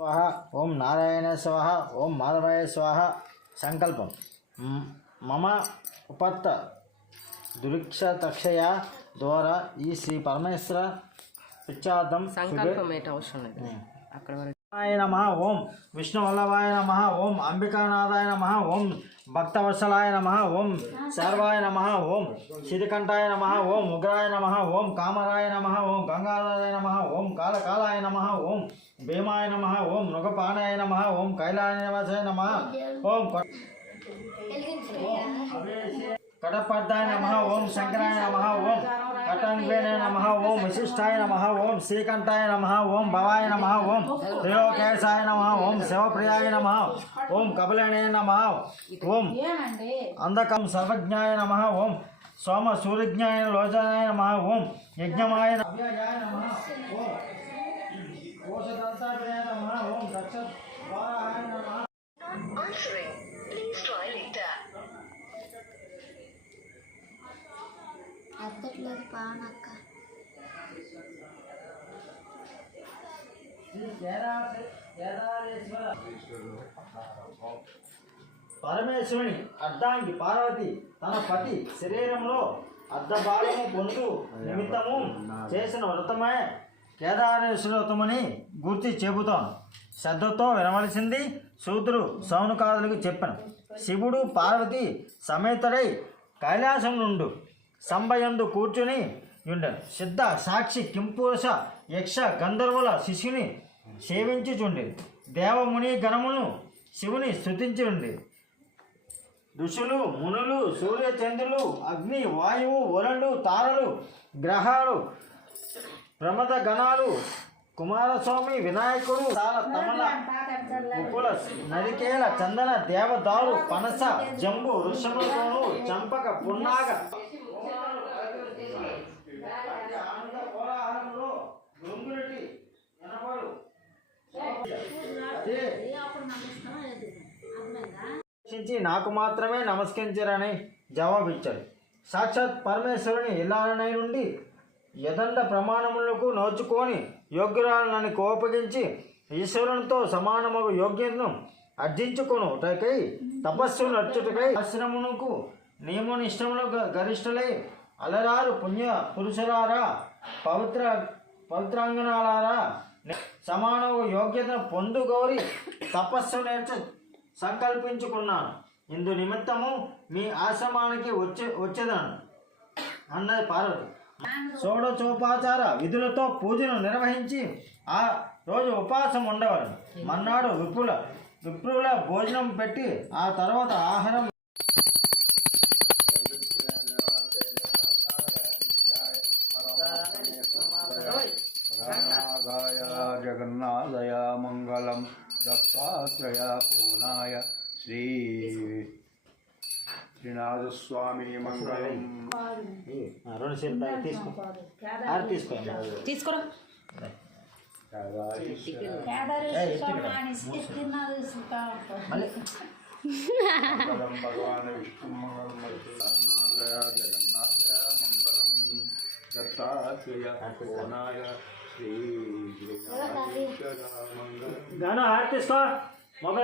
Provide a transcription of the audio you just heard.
स्वाहा ओम नारायण स्वाहा ओम माधवाय स्वाहा संकल्पम मम उपत्त दुरीक्षतक्षया द्वारा ई श्री परमेश्वर पिचादम संकल्पम ఏట అవసరం లేదు అక్కడ వరకు नमः ओम विष्णुवल्लभाय नमः ओम अंबिकानाथाय नमः ओम भक्तवत्सलाय नमः ओम सर्वाय नमः ओम श्रीकंठाय नमः ओम उग्राय नमः ओम कामराय नमः ओम गंगाधराय नमः ओम कालकालाय नमः ओम भीमाय नमः ओम मृगपाणाय नमः ओम कैलायनिवासाय नमः ओम कटपर्दाय नमः ओम शंकराय नमः ओम कटंगवेन नमः ओम विशिष्टाय नमः ओम श्रीकंठाय नमः ओम भवाय नमः ओम त्रिलोकेशाय नमः ओम शिवप्रियाय नमः ओम कपिलने नमः ओम अंधकम सर्वज्ञाय नमः ओम सोम सूर्यज्ञाय लोचनाय नमः ओम यज्ञमाय नमः ओम ओषधंताय नमः ओम दक्षद्वाराय नमः అద్దట్లేదు పానక్క పరమేశ్వరుని అర్ధాంగి పార్వతి తన పతి శరీరంలో అర్ధభాగము పొందు నిమిత్తము చేసిన వ్రతమే కేదారేశ్వర వ్రతమని గుర్తి చెబుతాను. శ్రద్ధతో వినవలసింది శూద్రుడు సౌనకాదులకు చెప్పాను. శివుడు పార్వతి సమేతుడై కైలాసం నుండు సంభయందు కూర్చుని ఉండను. సిద్ధ సాక్షి కింపురుష యక్ష గంధర్వుల శిశుని సేవించుచుండి దేవముని గణమును శివుని స్తుతించుండి. ఋషులు మునులు సూర్యచంద్రులు అగ్ని వాయువు వరుణుడు తారలు గ్రహాలు ప్రమద గణాలు కుమారస్వామి వినాయకుడు తమల ఉప్పుల నరికేల చందన దేవదారు పనస జంబు వృషములతోనూ చంపక పున్నాగ నాకు మాత్రమే నమస్కరించారని జవాబిచ్చాడు. సాక్షాత్ పరమేశ్వరుని ఇలానై నుండి యదండ ప్రమాణములకు నోచుకొని యోగ్యురాలని కోపగించి ఈశ్వరునితో సమానమగు యోగ్యతను అర్జించుకొనుటకై తపస్సు నడుచుటకై ఆశ్రమునకు నియమనిష్టములు గరిష్ఠులై అలరారు పుణ్య పురుషులారా పవిత్రాంగనాలారా సమానము యోగ్యతను పొందుగోరి తపస్సు నేర్చు సంకల్పించుకున్నాను. ఇందు నిమిత్తము మీ ఆశ్రమానికి వచ్చేదాను అన్నది పార్వతి. షోడచోపాచార విధులతో పూజను నిర్వహించి ఆ రోజు ఉపవాసం ఉండేవారు. మన్నాడు విప్రుల భోజనం పెట్టి ఆ తర్వాత ఆహారం జగన్నాథయ మంగళం దత్తాత్రేయ పూర్ణాయ శ్రీనాథస్వామి మంగళం. తీసుకోరా భగవాన్ విష్ణు జగన్నాథయ మంగళం దత్తాత్రేయ పూర్ణాయ శ్రీ తీసుకో మొగ